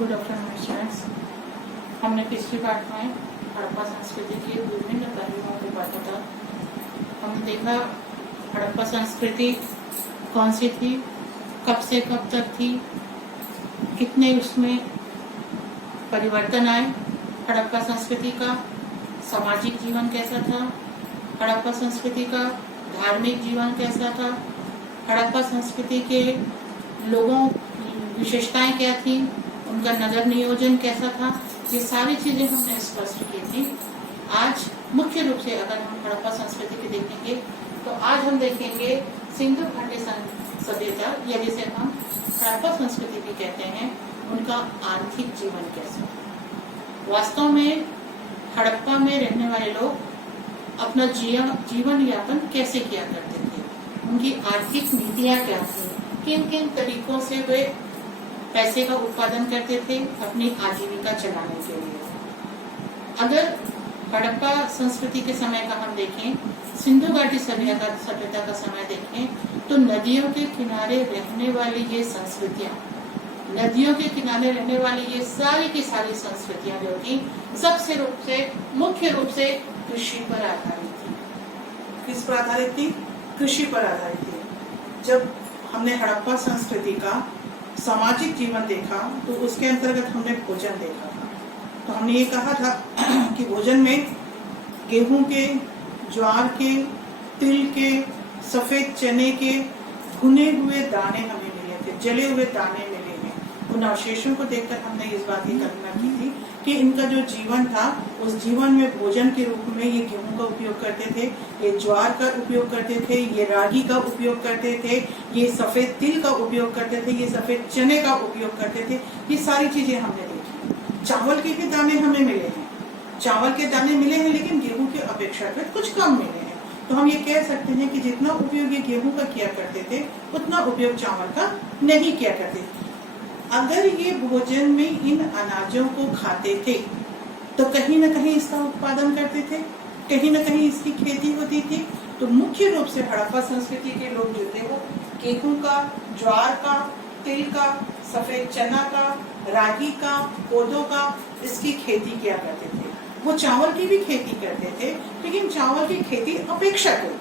Good afternoon students. हमने पिछली part में हड़प्पा संस्कृति के विभिन्न पहलुओं को पढ़ा था। हमने देखा हड़प्पा संस्कृति कौन सी थी, कब से कब तक थी, कितने उसमें परिवर्तन आए, हड़प्पा संस्कृति का सामाजिक जीवन कैसा था, हड़प्पा संस्कृति का धार्मिक जीवन कैसा था, हड़प्पा संस्कृति के लोगों विशेषताएं क्या थी, उनका नगर नियोजन कैसा था, ये सारी चीजें हमने स्पष्ट की थी। आज मुख्य रूप से अगर हम हड़प्पा संस्कृति की देखेंगे तो आज हम देखेंगे सिंधु घाटी सभ्यता या जिसे हम हड़प्पा संस्कृति भी कहते हैं, उनका आर्थिक जीवन कैसा था। वास्तव में हड़प्पा में रहने वाले लोग अपना जीवन यापन कैसे किया करते थे, उनकी आर्थिक नीतियां क्या थी, किन किन तरीकों से वे पैसे का उत्पादन करते थे अपनी आजीविका चलाने के लिए। अगर हड़प्पा संस्कृति के समय का हम देखें, सिंधु घाटी सभ्यता का समय देखें तो नदियों के किनारे रहने वाली ये संस्कृतियां, नदियों के किनारे रहने वाली ये सारी की सारी संस्कृतियां जो थी सबसे मुख्य रूप से कृषि पर आधारित थी। किस पर आधारित थी? कृषि पर आधारित थी। जब हमने हड़प्पा संस्कृति का सामाजिक जीवन देखा तो उसके अंतर्गत हमने भोजन देखा था। तो हमने ये कहा था कि भोजन में गेहूं के, ज्वार के, तिल के, सफेद चने के भुने हुए दाने हमें मिले थे, जले हुए दाने मिले हैं। उन अवशेषों को देखकर हमने इस बात की कल्पना की थी कि इनका जो जीवन था उस जीवन में भोजन के रूप में ये गेहूं का उपयोग करते थे, ये ज्वार का उपयोग करते थे, ये रागी का उपयोग करते थे, ये सफेद तिल का उपयोग करते थे, ये सफेद चने का उपयोग करते थे। ये सारी चीजें हमने देखी। चावल के भी दाने हमें मिले हैं, चावल के दाने मिले हैं, लेकिन गेहूं के अपेक्षाकृत कुछ कम मिले हैं। तो हम ये कह सकते हैं कि जितना उपयोग ये गेहूं का किया करते थे उतना उपयोग चावल का नहीं किया करते। अगर ये भोजन में इन अनाजों को खाते थे तो कहीं न कहीं इसका उत्पादन करते थे, कहीं न कहीं इसकी खेती होती थी। तो मुख्य रूप से हड़प्पा संस्कृति के लोग जो थे वो गेहूं का, ज्वार का, तिल का, सफेद चना का, रागी का, कोदो का, इसकी खेती किया करते थे। वो चावल की भी खेती करते थे, लेकिन चावल की खेती अपेक्षाकृत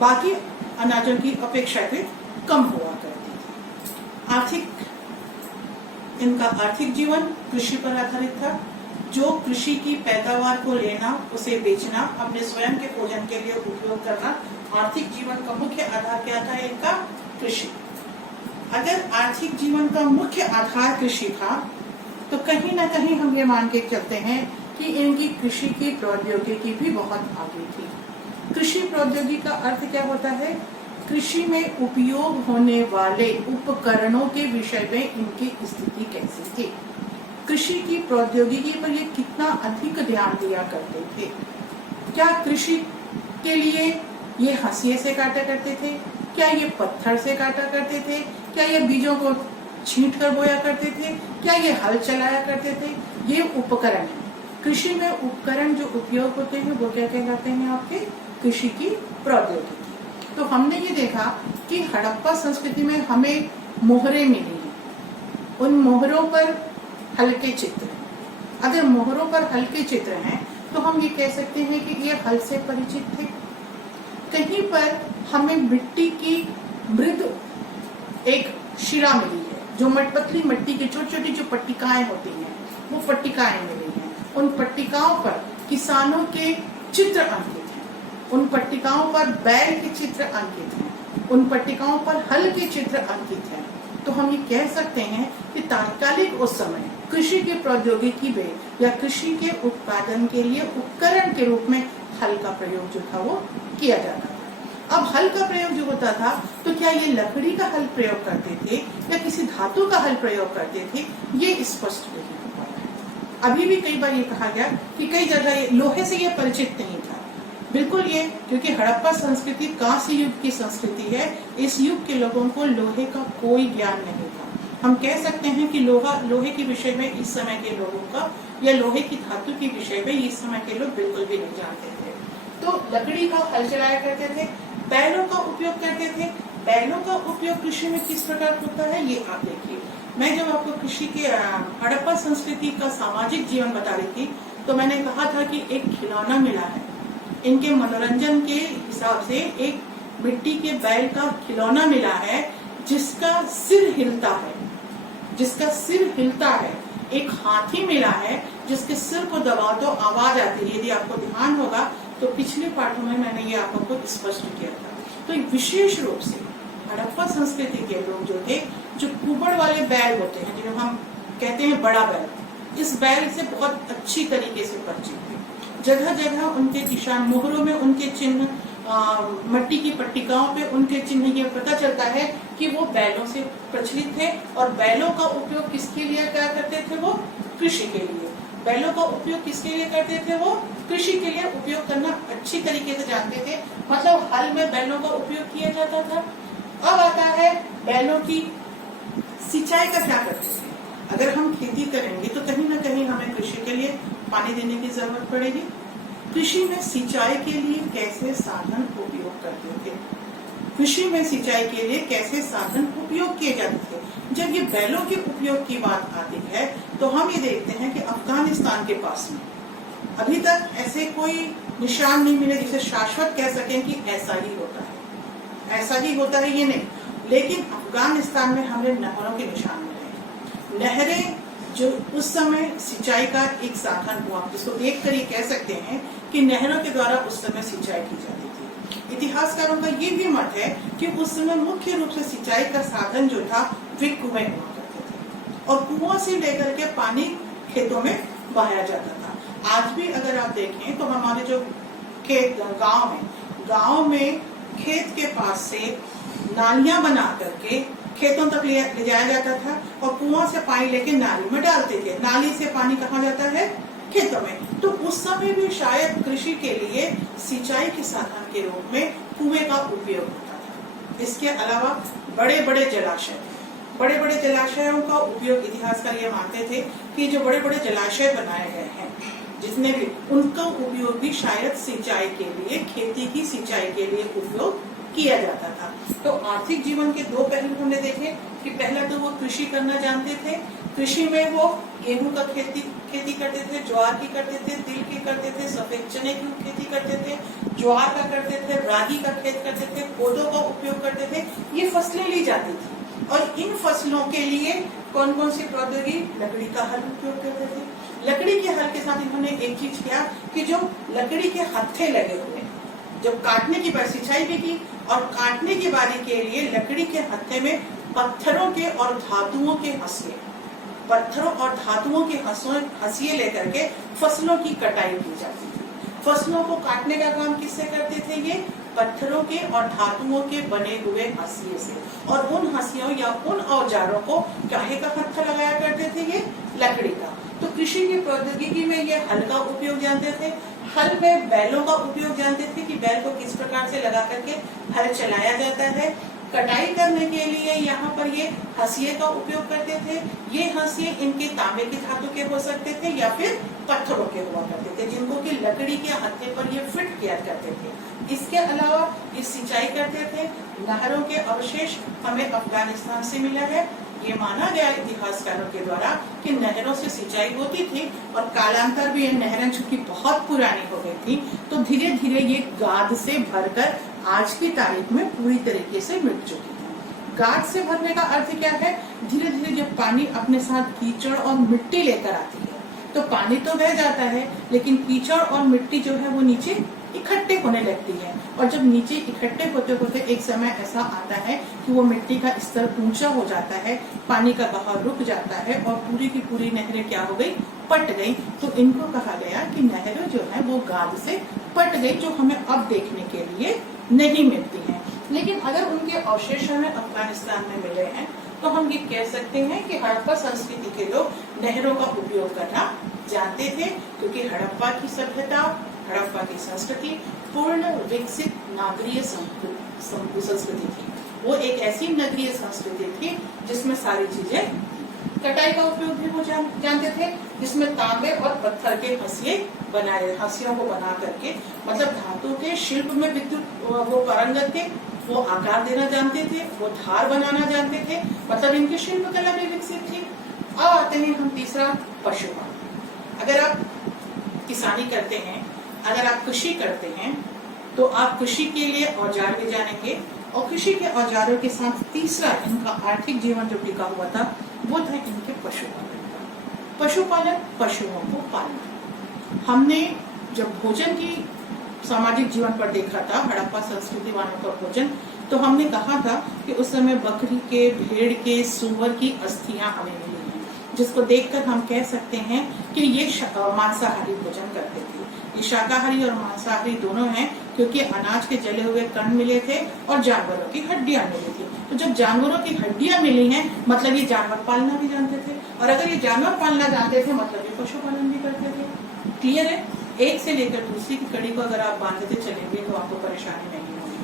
बाकी अनाजों की अपेक्षाकृत कम हुआ करती थी। इनका आर्थिक जीवन कृषि पर आधारित था। जो कृषि की पैदावार को लेना, उसे बेचना, अपने स्वयं के भोजन के लिए उपयोग करना, आर्थिक जीवन का मुख्य आधार क्या था? इनका कृषि। अगर आर्थिक जीवन का मुख्य आधार कृषि था तो कहीं ना कहीं हम ये मान के चलते हैं कि इनकी कृषि की प्रौद्योगिकी भी बहुत आगे थी। कृषि प्रौद्योगिकी का अर्थ क्या होता है? कृषि में उपयोग होने वाले उपकरणों के विषय में इनकी स्थिति कैसी थी, कृषि की प्रौद्योगिकी पर ये कितना अधिक ध्यान दिया करते थे। क्या कृषि के लिए ये हंसिए से काटा करते थे? क्या ये पत्थर से काटा करते थे? क्या ये बीजों को छींट कर बोया करते थे? क्या ये हल चलाया करते थे? ये उपकरण है। कृषि में उपकरण जो उपयोग होते हैं वो क्या कहलाते हैं? आपके कृषि की प्रौद्योगिकी। तो हमने ये देखा कि हड़प्पा संस्कृति में हमें मोहरें मिली हैं, उन मोहरों पर हल्के चित्र हैं। अगर मोहरों पर हल्के चित्र हैं तो हम ये कह सकते हैं कि ये हल से परिचित थे। कहीं पर हमें मिट्टी की मृद एक शिला मिली है, जो पतली मिट्टी की छोटी छोटी जो पट्टिकाएं होती हैं वो पट्टिकाएं मिली हैं। उन पट्टिकाओं पर किसानों के चित्र अंकित हैं, उन पट्टिकाओं पर बैल के चित्र अंकित हैं, उन पट्टिकाओं पर हल के चित्र अंकित हैं। तो हम ये कह सकते हैं कि तात्कालिक उस समय कृषि की प्रौद्योगिकी में या कृषि के उत्पादन के लिए उपकरण के रूप में हल का प्रयोग जो था वो किया जाता था। अब हल का प्रयोग जो होता था तो क्या ये लकड़ी का हल प्रयोग करते थे या किसी धातु का हल प्रयोग करते थे, ये स्पष्ट नहीं हो पाता है। अभी भी कई बार ये कहा गया कि कई जगह लोहे से ये परिचित नहीं था। बिल्कुल ये, क्योंकि हड़प्पा संस्कृति कांस्य युग की संस्कृति है। इस युग के लोगों को लोहे का कोई ज्ञान नहीं था। हम कह सकते हैं कि लोहे के विषय में इस समय के लोगों का या लोहे की धातु के विषय में इस समय के लोग बिल्कुल भी नहीं जानते थे। तो लकड़ी का हल चलाया करते थे, बैलों का उपयोग करते थे। बैलों का उपयोग कृषि में किस प्रकार होता है ये आप देखिए। मैं जब आपको कृषि के हड़प्पा संस्कृति का सामाजिक जीवन बता रही थी, तो मैंने कहा था कि एक खिलौना मिला है इनके मनोरंजन के हिसाब से, एक मिट्टी के बैल का खिलौना मिला है जिसका सिर हिलता है, जिसका सिर हिलता है। एक हाथी मिला है जिसके सिर को दबाओ तो आवाज आती है। यदि आपको ध्यान होगा तो पिछले पाठों में मैंने ये आपको स्पष्ट किया था। तो एक विशेष रूप से हड़प्पा संस्कृति के लोग जो थे, जो कुबड़ वाले बैल होते हैं, जिन्हें हम कहते हैं बड़ा बैल, इस बैल से बहुत अच्छी तरीके से परिचित थे। जगह जगह उनके किसान मोहरों में उनके चिन्ह, मट्टी की पट्टिकाओं पे उनके चिन्ह, ये पता चलता है कि वो बैलों से प्रचलित थे। और बैलों का उपयोग किसके लिए क्या करते थे? वो कृषि के लिए। बैलों का उपयोग किसके लिए करते थे? वो कृषि के लिए उपयोग करना अच्छी तरीके से जानते थे। मतलब हल में बैलों का उपयोग किया जाता था। अब आता है बैलों की सिंचाई का क्या करते थे? अगर हम खेती करेंगे तो कहीं ना कहीं हमें कृषि के लिए पानी देने की जरूरत पड़ेगी। कृषि में सिंचाई के लिए कैसे साधन उपयोग करते थे? कृषि में सिंचाई के लिए कैसे साधन उपयोग किए जाते थे? जब ये बैलों के उपयोग की बात आती है तो हम ये देखते हैं कि अफगानिस्तान के पास में अभी तक ऐसे कोई निशान नहीं मिले जिसे शाश्वत कह सकें कि ऐसा ही होता है, ऐसा ही होता है ये नहीं। लेकिन अफगानिस्तान में हमें नहरों के निशान मिले। नहरें जो उस समय सिंचाई का एक साधन हुआ, जिसको देखकर ये कह सकते हैं कि नहरों के द्वारा उस समय सिंचाई की जाती थी। इतिहासकारों का ये भी मत है कि उस समय मुख्य रूप से सिंचाई का साधन जो था वे कुएं हुआ करते थे, और कुओं से लेकर के पानी खेतों में बहाया जाता था। आज भी अगर आप देखें तो हमारे जो खेत गांव में खेत के पास से नालियां बना करके खेतों तक ले जाया जाता था, और कुआं से पानी लेके नाली में डालते थे। नाली से पानी कहाँ जाता है? खेतों में। तो उस समय भी शायद कृषि के लिए सिंचाई के साधन के रूप में कुएं का उपयोग होता था। इसके अलावा बड़े बड़े जलाशयों का उपयोग, इतिहासकार ये मानते थे कि जो बड़े बड़े जलाशय बनाए गए हैं जितने भी, उनका उपयोग भी शायद सिंचाई के लिए, खेती की सिंचाई के लिए उपयोग किया जाता था। तो आर्थिक जीवन के दो पहलू हमने देखे कि पहला तो वो कृषि करना जानते थे। कृषि में वो गेहूं का खेती करते थे, ज्वार की करते थे, तिल की करते थे, सफेद चने की खेती करते थे, ज्वार का करते थे, रागी का खेत करते थे, कोदो का उपयोग करते थे। ये फसलें ली जाती थी। और इन फसलों के लिए कौन कौन सी प्रौद्योगिकी? लकड़ी का हल उपयोग करते थे। लकड़ी के हल के साथ इन्होंने एक चीज किया कि जो लकड़ी के हत्थे लगे हुए, जब काटने की बारी, सिंचाई भी की और काटने की बारी के लिए लकड़ी के हत्थे में पत्थरों के और धातुओं के हंसिए लेकर के फसलों की कटाई की जाती थी। फसलों को काटने का काम किससे करते थे? ये पत्थरों के और धातुओं के बने हुए हंसिए से। और उन हंसियों या उन औजारों को काहे का हत्था लगाया करते थे? ये लकड़ी का। तो कृषि की प्रौद्योगिकी में ये हल का उपयोग जानते थे। हल में बैलों का उपयोग जानते थे कि बैल को किस प्रकार से लगा करके हल चलाया जाता है। कटाई करने के लिए यहाँ पर ये हंसिए का उपयोग करते थे। ये हंसिए इनके तांबे की धातु के हो सकते थे या फिर पत्थरों के हुआ करते थे, जिनको कि लकड़ी के हत्थे पर ये फिट किया करते थे। इसके अलावा ये सिंचाई करते थे। नहरों के अवशेष हमें अफगानिस्तान से मिला है। ये माना गया इतिहासकारों के द्वारा कि नहरों से सिंचाई होती थी, और कालांतर भी ये नहरें चूंकि बहुत पुरानी हो गई थी तो धीरे धीरे ये गाद से भरकर आज की तारीख में पूरी तरीके से मिट चुकी है। गाद से भरने का अर्थ क्या है? धीरे धीरे जब पानी अपने साथ कीचड़ और मिट्टी लेकर आती है तो पानी तो बह जाता है, लेकिन कीचड़ और मिट्टी जो है वो नीचे इकट्ठे होने लगती है। और जब नीचे इकट्ठे होते होते एक समय ऐसा आता है कि वो मिट्टी का स्तर ऊंचा हो जाता है, पानी का बहाव रुक जाता है और पूरी की पूरी नहरें क्या हो गई? पट गई। तो इनको कहा गया कि नहरें जो है वो गाद से पट गई, जो हमें अब देखने के लिए नहीं मिलती हैं। लेकिन अगर उनके अवशेष हमें अफगानिस्तान में मिले हैं तो हम ये कह सकते हैं कि हड़प्पा संस्कृति के लोग नहरों का उपयोग करना जानते थे, क्योंकि हड़प्पा की सभ्यता, हड़प्पा की संस्कृति पूर्ण विकसित नागरीय संस्कृति थी। वो एक ऐसी नगरीय संस्कृति थी जिसमें सारी चीजें, कटाई का उपयोग भी वो जानते थे, जिसमें तांबे और पत्थर के हंसियों को बना करके, मतलब धातु के शिल्प में विद्युत वो पारंगत थे, वो आकार देना जानते थे, वो धार बनाना जानते थे, मतलब इनकी शिल्प कला भी विकसित थी। अब आते हैं हम तीसरा, पशुपालन। अगर आप किसानी करते हैं, अगर आप कृषि करते हैं, तो आप कृषि के लिए औजार भी जानेंगे, और कृषि के औजारों के साथ तीसरा इनका आर्थिक जीवन जो टिका हुआ था वो था इनके पशुपालन का। पशुपालन, पशुओं को पालना। हमने जब भोजन की सामाजिक जीवन पर देखा था, हड़प्पा संस्कृति वालों का भोजन, तो हमने कहा था कि उस समय बकरी के, भेड़ के, सूअर की अस्थियां हमें मिली हैं, जिसको देखकर हम कह सकते हैं कि ये मांसाहारी भोजन करते थे। ये शाकाहारी और मांसाहारी दोनों हैं, क्योंकि अनाज के जले हुए कण मिले थे और जानवरों की हड्डियां मिली थी। तो जब जानवरों की हड्डियां मिली हैं, मतलब ये जानवर पालना भी जानते थे, और अगर ये जानवर पालना जानते थे मतलब ये पशुपालन भी करते थे। क्लियर है? एक से लेकर दूसरी की कड़ी को अगर आप बांधते चलेंगे तो आपको परेशानी नहीं होगी।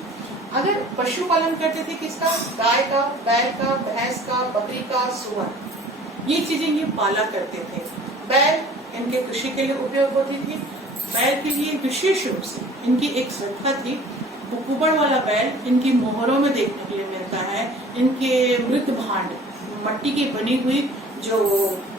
अगर पशुपालन करते थे किसका? गाय का, बैल का, भैंस का, बकरी का, सुअर, ये चीजें ये पाला करते थे। बैल इनके कृषि के लिए उपयोग होती थी। बैल के लिए विशेष रूप से इनकी एक श्रद्धा थी। कुबड़ वाला बैल इनकी मोहरों में देखने के लिए मिलता है। इनके मृत भांड, मट्टी की बनी हुई जो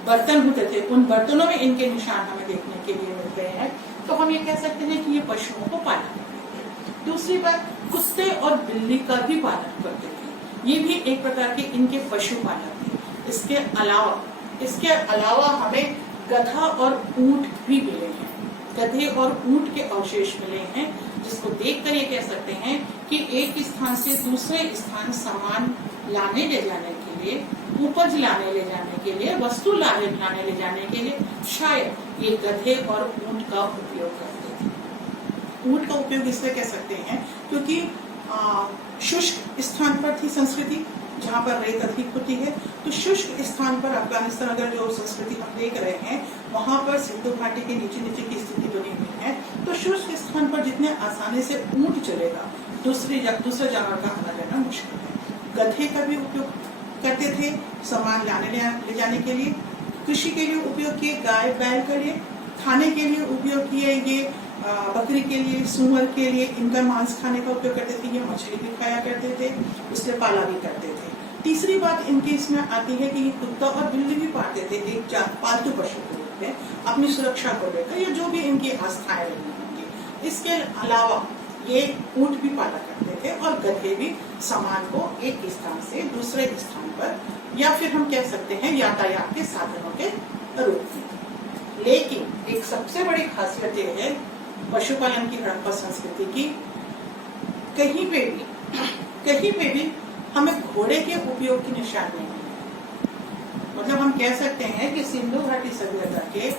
बर्तन होते थे, उन बर्तनों में इनके निशान हमें देखने के लिए मिलते हैं। तो हम ये कह सकते हैं कि ये पशुओं को पालन करते थे। दूसरी बात, कुत्ते और बिल्ली का भी पालन करते थे। ये भी एक प्रकार के इनके पशुपालन थे। इसके अलावा हमें गधा और ऊंट भी मिले हैं। गधे और ऊंट के अवशेष मिले हैं, जिसको देखकर ये कह सकते हैं कि एक स्थान से दूसरे स्थान सामान लाने ले जाने के लिए, उपज लाने ले जाने के लिए, वस्तु लाने ले जाने के लिए शायद ये गधे और ऊंट का उपयोग करते थे। ऊंट का उपयोग इसलिए कह सकते हैं क्योंकि शुष्क स्थान पर थी संस्कृति, जहाँ पर रेत अधिक होती है। तो शुष्क स्थान पर अफगानिस्तान अगर जो संस्कृति हम देख रहे हैं, वहां पर सिंधु घाटी के नीचे की स्थिति बनी हुई है। तो शुष्क स्थान पर जितने आसानी से ऊंट चलेगा, दूसरे जानवर का आना जाना मुश्किल है। गधे का भी उपयोग करते थे सामान लाने ले जाने के लिए। कृषि के लिए उपयोग किए गाय बैल के लिए, खाने के लिए उपयोग किए ये बकरी के लिए, सुअर के लिए, इनका मांस खाने का उपयोग करते थे। ये मछली भी खाया करते थे, इसलिए पाला भी करते थे। तीसरी बात इनके इसमें आती है कि ये कुत्ता और बिल्ली भी पालते थे एक पालतू पशु के रूप में, अपनी सुरक्षा को लेकर, या जो भी इनकी आस्थाएं रही होंगी। इसके अलावा ये ऊंट भी पाला करते थे और गधे भी सामान को एक स्थान से दूसरे स्थान पर, या फिर हम कह सकते हैं यातायात के साधनों के रूप में। लेकिन एक सबसे बड़ी खासियत यह है पशुपालन की हड़प्पा संस्कृति की, कहीं पे भी हमें घोड़े के उपयोग की निशान नहीं है। मतलब हम कह सकते हैं कि सिंधु घाटी सभ्यता के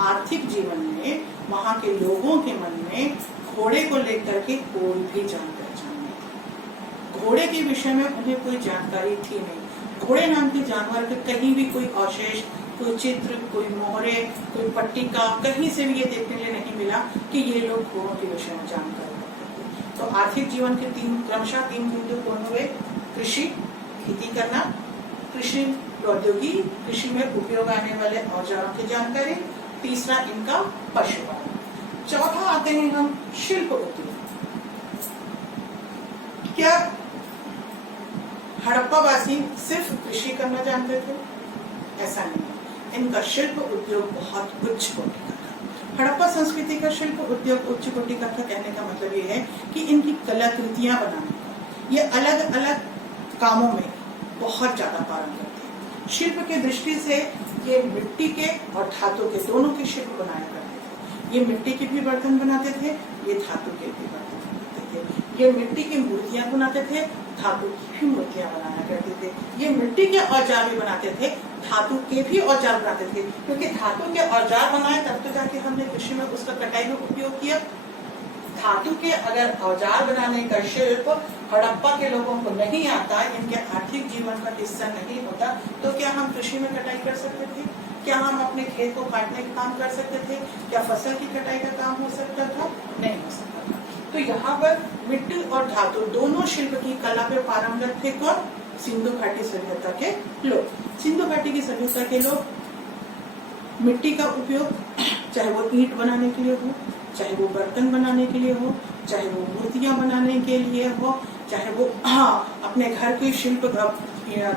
आर्थिक जीवन में वहां के लोगों के मन में घोड़े को लेकर के कोई भी जान पहचान नहीं। घोड़े के विषय में उन्हें कोई जानकारी थी नहीं। घोड़े नाम के जानवर के कहीं भी कोई अवशेष, कोई चित्र, कोई मोहरे, कोई पट्टिका, कहीं से भी ये देखने के लिए नहीं मिला कि ये लोग घोड़ों के विषय में जानकारी रखते थे। तो आर्थिक जीवन के क्रमशः तीन बिंदु कौन हुए? कृषि, खेती करना, कृषि प्रौद्योगिकी, कृषि में उपयोग आने वाले औजारों की जानकारी, तीसरा इनका पशुपालन। चौथा आते हैं हम शिल्प उद्योग। क्या हड़प्पावासी सिर्फ कृषि करना जानते थे? ऐसा नहीं। इनका शिल्प उद्योग बहुत उच्च कोटि का था। हड़प्पा संस्कृति का शिल्प उद्योग उच्च कोटि का था। कहने का मतलब ये है कि इनकी कलाकृतियां बनाने का, ये अलग अलग कामों में बहुत ज्यादा पारंगत थे। शिल्प के दृष्टि से ये मिट्टी के और धातु के दोनों के शिल्प बनाया करते थे। ये मिट्टी के भी बर्तन बनाते थे, ये धातु के भी बर्तन बनाते थे। ये मिट्टी की मूर्तियां बनाते थे, धातु की भी मूर्तियां बनाया करते थे। ये मिट्टी के औजार भी बनाते थे, धातु के भी औजार बनाते थे। क्योंकि धातु के औजार बनाए तब तो जाके हमने कृषि में उसका कटाई में उपयोग किया। धातु के अगर औजार बनाने का शिल्प हड़प्पा के लोगों को नहीं आता, इनके आर्थिक जीवन का हिस्सा नहीं होता, तो क्या हम कृषि में कटाई कर सकते थे? क्या हम अपने खेत को काटने का काम कर सकते थे? क्या फसल की कटाई का काम हो सकता था? नहीं हो सकता था। तो यहाँ पर मिट्टी और धातु दोनों शिल्प की कला पे पारंगत थे कौन? सिंधु घाटी सभ्यता के लोग। सिंधु घाटी की सभ्यता के लोग मिट्टी का उपयोग, चाहे वो ईंट बनाने के लिए हो, चाहे वो बर्तन बनाने के लिए हो, चाहे वो मूर्तियां बनाने के लिए हो, चाहे वो अपने घर के शिल्प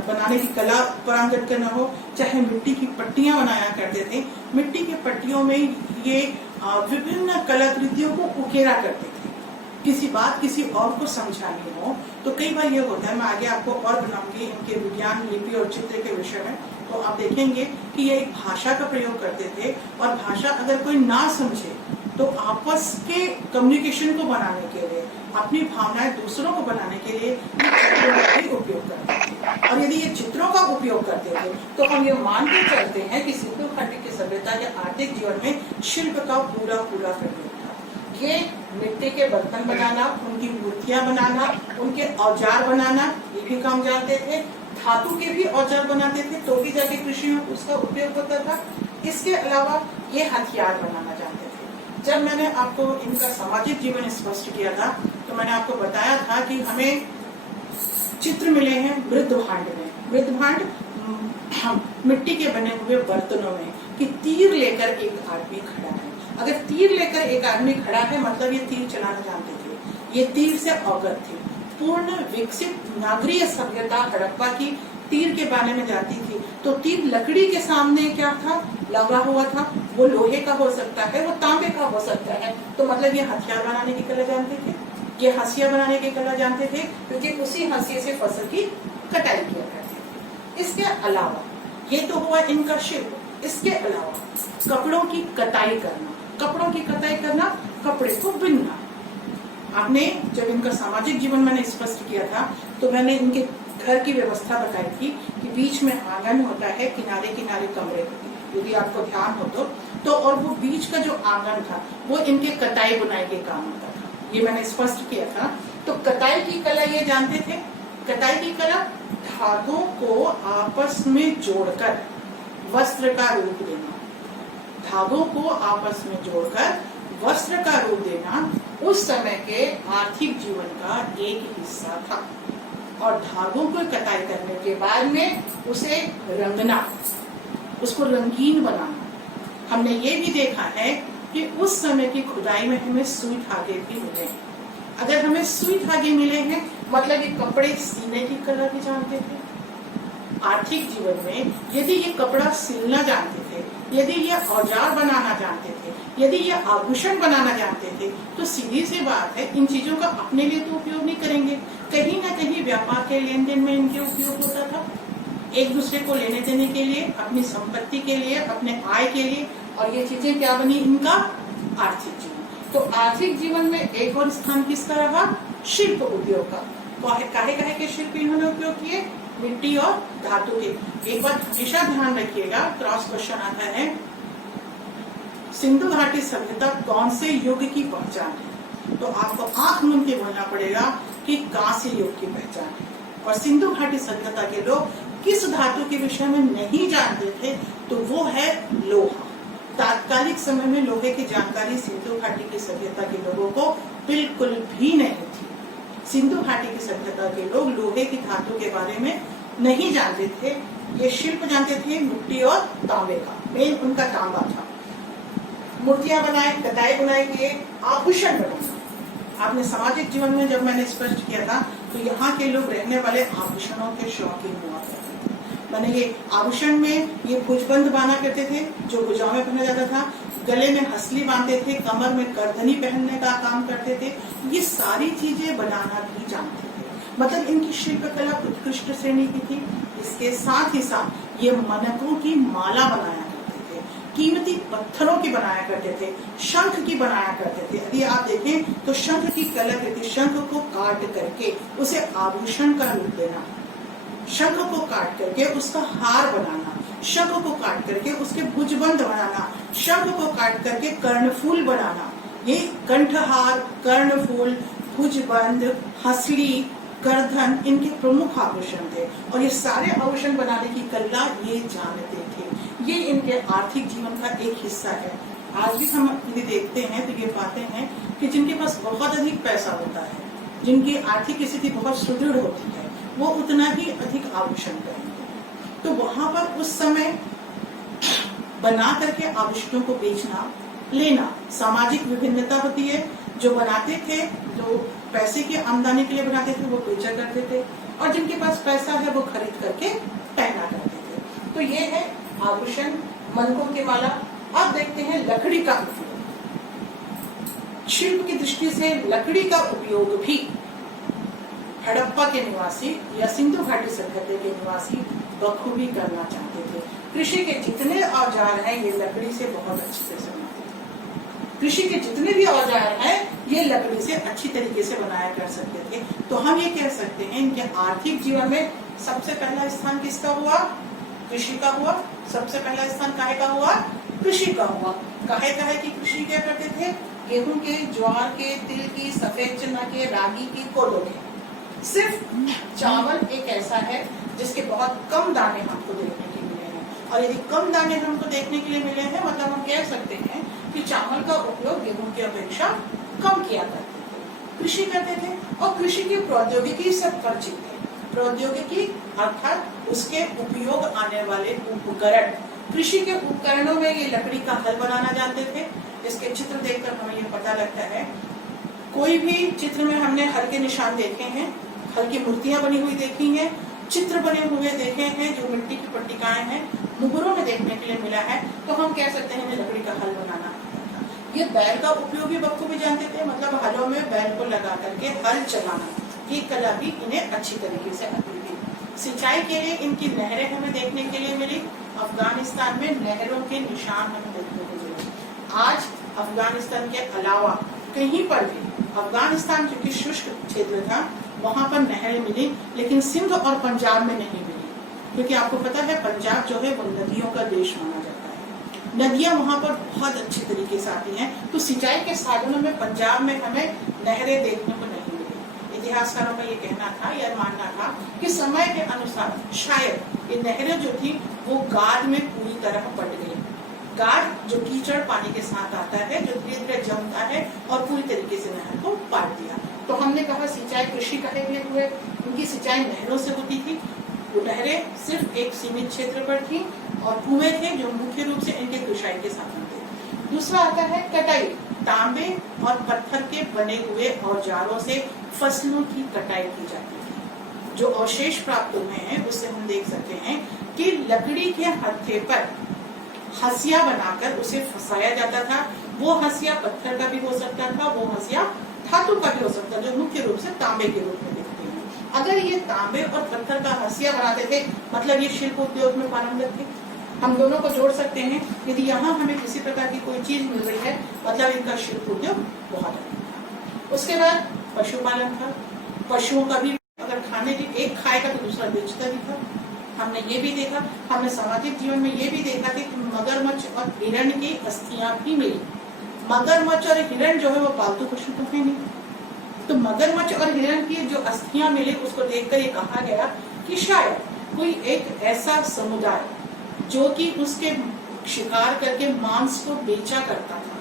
बनाने की कला पारंगत करना हो, चाहे मिट्टी की पट्टियां बनाया करते थे। मिट्टी की पट्टियों में ये विभिन्न कलाकृतियों को उकेरा करते थे। किसी बात किसी और को समझानी हो तो कई बार ये होता है, मैं आगे आपको और बनाऊंगी इनके विज्ञान, लिपि और चित्र के विषय में, तो आप देखेंगे कि ये एक भाषा का प्रयोग करते थे। और भाषा अगर कोई ना समझे तो आपस के कम्युनिकेशन को बनाने के लिए, अपनी भावनाएं दूसरों को बनाने के लिए चित्रों का भी उपयोग करते थे। और यदि ये चित्रों का उपयोग करते थे तो हम ये मान के चलते हैं कि सिंधु घाटी की सभ्यता के आर्थिक जीवन में शिल्प का पूरा प्रयोग था। ये मिट्टी के बर्तन बनाना, उनकी मूर्तियां बनाना, उनके औजार बनाना, ये भी काम जानते थे। धातु के भी औजार बनाते थे, तो भी जाके कृषि में उसका उपयोग होता था। इसके अलावा ये हथियार बनाना जानते थे। जब मैंने आपको इनका सामाजिक जीवन स्पष्ट किया था तो मैंने आपको बताया था कि हमें चित्र मिले हैं मृदभांड में। मृदभांड मिट्टी के बने हुए बर्तनों में कि तीर लेकर एक आदमी खड़ा है। अगर तीर लेकर एक आदमी खड़ा है मतलब ये तीर चलाना जानते थे, ये तीर से अवगत थे। पूर्ण विकसित नागरीय सभ्यता हड़प्पा की तीर के बारे में जानती थी। तो तीर लकड़ी के सामने क्या था, लगा हुआ था। वो लोहे का हो सकता है, वो तांबे का हो सकता है। तो मतलब ये हथियार बनाने की कला जानते थे, ये हंसिया बनाने की कला जानते थे, क्योंकि उसी हंसिया से फसल की कटाई किया करते थे। इसके अलावा ये तो हुआ इनका शिल्प। इसके अलावा कपड़ों की कटाई करना, कपड़ों की कटाई करना, कपड़े को बिनना। आपने जब इनका सामाजिक जीवन मैंने स्पष्ट किया था तो मैंने इनके घर की व्यवस्था बताई थी कि बीच में आंगन होता है, किनारे किनारे कमरे होते हैं, यदि आपको ध्यान हो तो और वो बीच का जो आंगन था वो इनके कटाई बुनाई के काम होता था। ये मैंने स्पष्ट किया था। तो कटाई की कला ये जानते थे। कटाई की कला धागों को आपस में जोड़कर वस्त्र का रूप देना, धागों को आपस में जोड़कर वस्त्र का रूप देना उस समय के आर्थिक जीवन का एक हिस्सा था। और धागों को कटाई करने के बाद में उसे रंगना, उसको रंगीन बनाना। हमने ये भी देखा है कि उस समय की खुदाई में हमें सुई धागे भी मिले हैं। अगर हमें सुई धागे मिले हैं मतलब ये कपड़े सीने की कला भी जानते थे। आर्थिक जीवन में यदि ये कपड़ा सिलना जानते थे, यदि ये औजार बनाना जानते थे, यदि ये आभूषण बनाना जानते थे, तो सीधी सी बात है इन चीजों का अपने लिए तो उपयोग नहीं करेंगे, कहीं ना कहीं व्यापार के लेन देन में इनके उपयोग होता था। एक दूसरे को लेने देने के लिए, अपनी संपत्ति के लिए, अपने आय के लिए। और ये चीजें क्या बनी, इनका आर्थिक जीवन। तो आर्थिक जीवन में एक और स्थान किसका रहा, शिल्प उद्योग का। काहे काहे के शिल्प इन्होंने उपयोग किए, मिट्टी और धातु के। एक बात हमेशा ध्यान रखिएगा, क्रॉस क्वेश्चन आता है, सिंधु घाटी सभ्यता कौन से युग की पहचान है? तो आपको आंख मूंद के बोलना पड़ेगा कि कांस्य युग की पहचान है। और सिंधु घाटी सभ्यता के लोग किस धातु के विषय में नहीं जानते थे तो वो है लोहा। तात्कालिक समय में लोहे की जानकारी सिंधु घाटी की सभ्यता के लोगों को बिल्कुल भी नहीं थी। सिंधु घाटी की सभ्यता के लोग लोहे की धातु के बारे में नहीं जानते थे। ये शिल्प जानते थे मिट्टी और तांबे का, मेन उनका तांबा था। मूर्तियां बनाए, कटाई बुनाई किए, आभूषण बनाए। आपने सामाजिक जीवन में जब मैंने स्पष्ट किया था तो यहाँ के लोग रहने वाले आभूषणों के शौकीन हुआ करते थे। मैंने ये आभूषण में ये भुजबंद बांधा करते थे जो भुजाओं में पहना जाता था, गले में हंसली बांधते थे, कमर में करधनी पहनने का काम करते थे। ये सारी चीजें बनाना भी जानते थे, मतलब इनकी शिल्प कला उत्कृष्ट श्रेणी की थी। इसके साथ ही साथ ये मनकों की माला बनाया करते थे, कीमती पत्थरों की बनाया करते थे, शंख की बनाया करते थे। यदि आप देखें तो शंख की कलाकृति, शंख को काट करके उसे आभूषण का रूप देना, शंख को काट करके उसका हार बनाना, शंख को काट करके उसके भुजबंद बनाना, शंख को काट करके कर्णफूल बनाना। ये कंठहार, कर्णफूल, भुजबंद, हंसली, करधन इनके प्रमुख आभूषण थे। और ये सारे आभूषण बनाने की कला ये जानते थे। ये इनके आर्थिक जीवन का एक हिस्सा है। आज भी हम यदि देखते हैं तो ये पाते हैं कि जिनके पास बहुत अधिक पैसा होता है, जिनकी आर्थिक स्थिति बहुत सुदृढ़ होती है, वो उतना ही अधिक आभूषण पहनते हैं। तो वहां पर उस समय बना करके आभूषणों को बेचना, लेना, सामाजिक विभिन्नता होती है। जो बनाते थे, जो पैसे की आमदनी के लिए बनाते थे, वो बेचा करते थे, और जिनके पास पैसा है वो खरीद करके पहना करते थे। तो ये है आभूषण, मनकों की माला। अब देखते हैं लकड़ी का उपयोग। शिल्प की दृष्टि से लकड़ी का उपयोग भी हड़प्पा के निवासी या सिंधु घाटी सभ्यता के निवासी बखूबी करना चाहते थे। कृषि के जितने औजार हैं ये लकड़ी से बहुत अच्छे से बनाते थे। कृषि के जितने भी औजार हैं ये लकड़ी से अच्छी तरीके से बनाया कर सकते थे। तो हम ये कह सकते हैं इनके आर्थिक जीवन में सबसे पहला स्थान किसका हुआ? कृषि का हुआ। सबसे पहला स्थान काहे का हुआ? कृषि का हुआ। काहे की कृषि क्या करते थे? गेहूं के, ज्वार के, तिल की, सफेद चना के, रागी की, कोदो के। सिर्फ चावल एक ऐसा है जिसके बहुत कम दाने हमको देखने के मिले हैं, और यदि कम दाने हमको देखने के लिए मिले हैं मतलब हम कह सकते हैं कि चावल का उपयोग गेहूं की अपेक्षा कम किया करते थे। कृषि करते थे, और कृषि की प्रौद्योगिकी से परिचित थे। प्रौद्योगिकी अर्थात उसके उपयोग आने वाले उपकरण। कृषि के उपकरणों में ये लकड़ी का हल बनाना जानते थे। इसके चित्र देखकर हमें ये पता लगता है। कोई भी चित्र में हमने हल के निशान देखे हैं, हल की मूर्तियां बनी हुई देखी हैं, चित्र बने हुए देखे हैं जो मिट्टी की पट्टिकाएं हैं, मुगरों में देखने के लिए मिला है, तो हम कह सकते हैं लकड़ी का हल बनाना आता था। ये बैल का उपयोग भी बखूबी जानते थे, मतलब हलों में बैल को लगा करके हल चलाना, ये कला भी इन्हें अच्छी तरीके से आती थी। सिंचाई के लिए इनकी नहरें हमें देखने के लिए मिली। अफगानिस्तान में नहरों के निशान हमें देखने को मिले। आज अफगानिस्तान के अलावा कहीं पर भी, अफगानिस्तान क्योंकि शुष्क क्षेत्र था वहां पर नहरें मिली, लेकिन सिंध और पंजाब में नहीं मिली, क्योंकि आपको पता है पंजाब जो है वो नदियों का देश माना जाता है। नदियां वहां पर बहुत अच्छी तरीके से आती हैं, तो सिंचाई के साधनों में पंजाब में हमें नहरें देखने को नहीं मिली। इतिहासकारों का ये कहना था या मानना था कि समय के अनुसार शायद ये नहरें जो थी वो गाद में पूरी तरह पट गई। गाद जो कीचड़ पानी के साथ आता है, जो धीरे धीरे जमता है और पूरी तरीके से नहर को पाट दिया। तो हमने कहा सिंचाई कृषि का एक हुए, उनकी सिंचाई नहरों से होती थी। वो नहरें सिर्फ एक सीमित क्षेत्र पर थी, और कुएं थे जो मुख्य रूप से इनके कृषि के साधन थे। दूसरा आता है कटाई। तांबे और पत्थर के बने हुए औजारों से फसलों की कटाई की जाती थी। जो अवशेष प्राप्त हुए हैं उससे हम देख सकते हैं कि लकड़ी के हत्थे पर हसिया बनाकर उसे फंसाया जाता था। वो हसिया पत्थर का भी हो सकता था, वो हसिया धातु का भी हो सकता है, जो मुख्य रूप से तांबे के रूप में दिखते हैं। अगर ये तांबे और पत्थर का हसिया बनाते थे मतलब ये शिल्प उद्योग में पारंगत थे। हम दोनों को जोड़ सकते हैं। यदि यहाँ हमें किसी प्रकार की कोई चीज मिल रही है मतलब इनका शिल्प उद्योग बहुत अधिक था। उसके बाद पशुपालन था। पशुओं का भी अगर खाने की एक खाएगा तो दूसरा बेचता भी था। हमने ये भी देखा, हमने सामाजिक जीवन में ये भी देखा कि मगरमच्छ और हिरण की अस्थियां भी मिली। मगरमच्छ और हिरण जो है वो पालतू पशु तो है नहीं, तो मगरमच्छ और हिरण की जो अस्थियां मिली उसको देखकर ये कहा गया कि शायद कोई एक ऐसा समुदाय जो कि उसके शिकार करके मांस को बेचा करता था,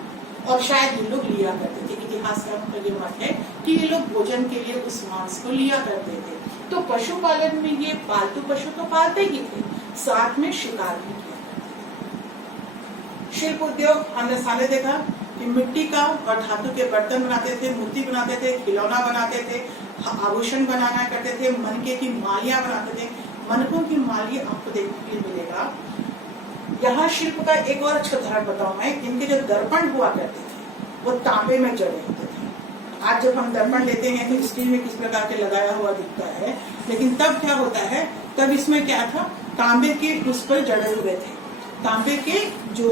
और शायद ये लोग लिया करते थे। इतिहासकारों का ये मत है कि ये लोग भोजन के लिए उस मांस को लिया करते थे। तो पशुपालन में ये पालतू पशु तो पालते ही थे, साथ में शिकार भी किया करते थे। शिल्प उद्योग हमने सामने देखा कि मिट्टी का और धातु के बर्तन बनाते थे, मूर्ति बनाते थे, खिलौना बनाते थे, आभूषण बनाना करते थे, मनके की मालियां बनाते थे। मनकों की माली आपको देखने के लिए मिलेगा। यहाँ शिल्प का एक और अच्छा उदाहरण बताऊं मैं। इनके जो दर्पण हुआ करते थे वो तांबे में जड़े होते थे। आज जब हम दर्पण लेते हैं तो स्टील में किस प्रकार के लगाया हुआ दिखता है, लेकिन तब क्या होता है, तब इसमें क्या था, तांबे के उस पर जड़े हुए थे। तांबे के जो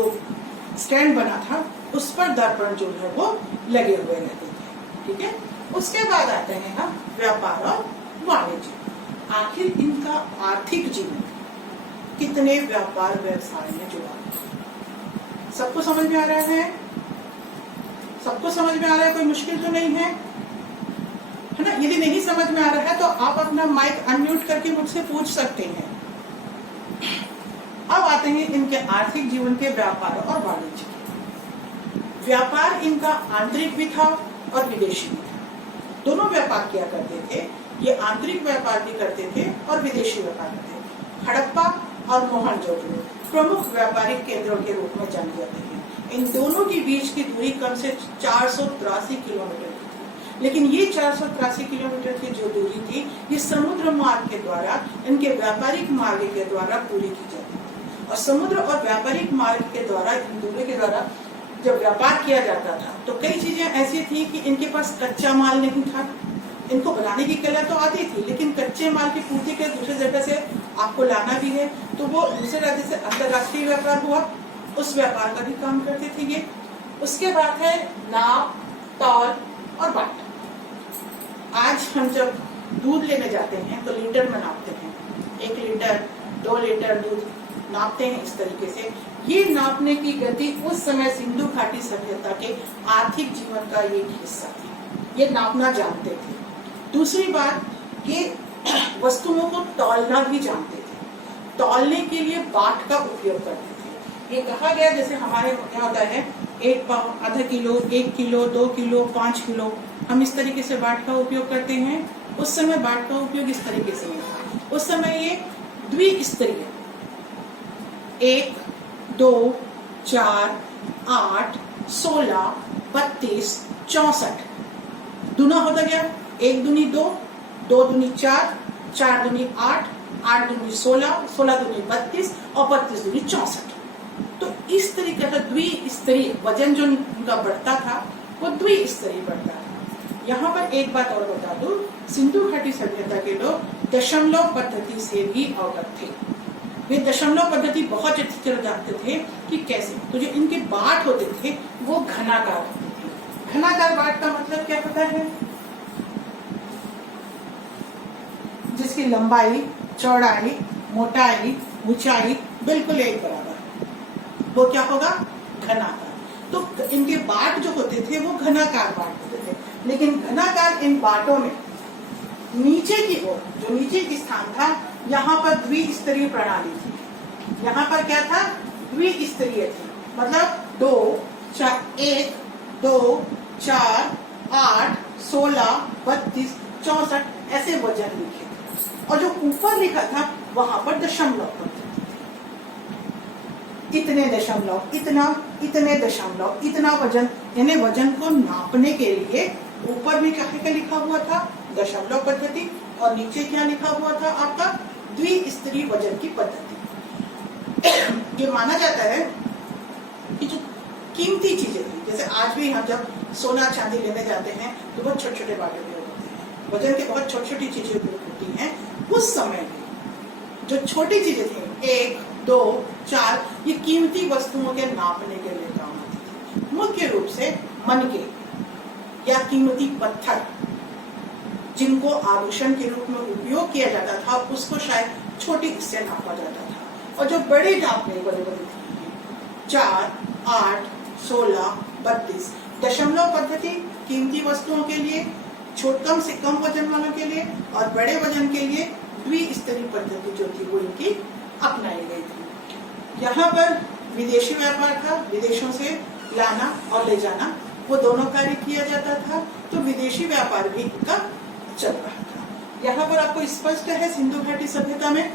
स्टैंड बना था उस पर दर्पण जो है वो लगे हुए रहते थे। ठीक है, उसके बाद आते हैं हम व्यापार और वाणिज्य। आखिर इनका आर्थिक जीवन कितने व्यापार व्यवसाय में जुड़ा, सबको समझ में आ रहा है? सबको समझ में आ रहा है? कोई मुश्किल तो नहीं है ना? यदि नहीं समझ में आ रहा है तो आप अपना माइक अनम्यूट करके मुझसे पूछ सकते हैं। अब आते हैं इनके आर्थिक जीवन के व्यापार और वाणिज्य। व्यापार इनका आंतरिक भी था और विदेशी भी था। दोनों व्यापार किया करते थे। ये आंतरिक व्यापार भी करते थे और विदेशी व्यापार करते थे। हड़प्पा और मोहनजोदड़ो प्रमुख व्यापारिक केंद्रों के रूप में जाने जाते हैं। इन दोनों के बीच की दूरी कम से 483 किलोमीटर की थी। लेकिन ये 483 किलोमीटर की जो दूरी थी, ये समुद्र मार्ग के द्वारा, इनके व्यापारिक मार्ग के द्वारा पूरी की जाती थी। और समुद्र और व्यापारिक मार्ग के द्वारा, इन दूरी के द्वारा जब व्यापार किया जाता था तो कई चीजें ऐसी थी कि इनके पास कच्चा माल नहीं था। इनको बनाने की कला तो आती थी, लेकिन कच्चे माल की पूर्ति के दूसरी जगह से आपको लाना भी है, तो वो दूसरे राज्य से अंतरराष्ट्रीय व्यापार हुआ, उस व्यापार का भी काम करते थे ये। उसके बाद है नाप, तौल और बाट। आज हम जब दूध लेने जाते हैं तो लीटर में नापते हैं, 1 लीटर 2 लीटर दूध नापते हैं इस तरीके से। ये नापने की गति उस समय सिंधु घाटी सभ्यता के आर्थिक जीवन का एक हिस्सा थी, ये नापना जानते थे। दूसरी बात, ये वस्तुओं को तौलना भी जानते थे। तौलने के लिए बाट का उपयोग करते थे। ये कहा गया, जैसे हमारे क्या होता है, 1 पाव, आधा किलो, 1 किलो, 2 किलो, 5 किलो, हम इस तरीके से बाट का उपयोग करते हैं। उस समय बाट का उपयोग इस तरीके से नहीं था। उस समय ये द्विस्तरीय 1, 2, 4, 8, 16, 32, 64 दूना होता गया। 1 दूनी 2, 2 दूनी 4, 4 दूनी 8, 8 दूनी 16, 16 दूनी 32 और 32 दूनी 64। तो इस तरीके का द्विस्तरीय वजन जो उनका बढ़ता था वो द्विस्तरीय बढ़ता था। यहाँ पर एक बात और बता दूं, सिंधु घाटी सभ्यता के लोग दशमलव पद्धति से भी अवगत थे। वे दशमलव पद्धति बहुत अच्छी तरह जानते थे कि कैसे। तो जो इनके बाट होते थे वो घनाकार होते थे। घनाकार बाट का मतलब क्या पता है? जिसकी लंबाई, चौड़ाई, मोटाई, ऊंचाई बिल्कुल एक बराबर, वो क्या होगा? घनाकार। तो इनके बाट जो होते थे वो घनाकार बाट होते थे। लेकिन घनाकार इन बाटों में नीचे की ओर, जो नीचे की स्थान था, यहाँ पर द्विस्तरीय प्रणाली थी। यहाँ पर क्या था? द्विस्तरीय थी। मतलब 2, 4, 1, 2, 4, 8, 16, 32, 64 ऐसे वजन लिखे थे। और जो ऊपर लिखा था वहां पर दशमलव पद्धति थी। इतने दशमलव, इतना, इतने दशमलव, इतना वजन। इन्हें वजन को नापने के लिए ऊपर भी क्या लिखा हुआ था? दशमलव पद्धति। और नीचे क्या लिखा हुआ था आपका? द्विस्तरीय वजन की पद्धति। ये माना जाता है कि जो कीमती चीजें थी, जैसे आज भी हम जब सोना चांदी लेने जाते हैं तो बहुत छोटे छोटे बाटे में होते हैं, वजन के बहुत छोटी छोटी चीजें होती हैं। उस समय जो छोटी चीजें थी, 1, 2, 4, ये कीमती वस्तुओं के नापने के लिए काम आती थी। मुख्य रूप से मनके या कीमती पत्थर, जिनको आभूषण के रूप में उपयोग किया जाता था, उसको शायद छोटी इससे नापा जाता था। और जो बड़े नापने बड़े बड़े 4, 8, 16, 32 दशमलव पद्धति कीमती वस्तुओं के लिए, कम से कम वजन वालों के लिए, और बड़े वजन के लिए द्विस्तरीय पद्धति जो थी वो इनकी अपनाई गई थी। यहाँ पर विदेशी व्यापार था, विदेशों से लाना और ले जाना, वो दोनों कार्य किया जाता था। तो विदेशी व्यापार भी इनका चल रहा था। यहाँ पर आपको स्पष्ट है सिंधु घाटी सभ्यता में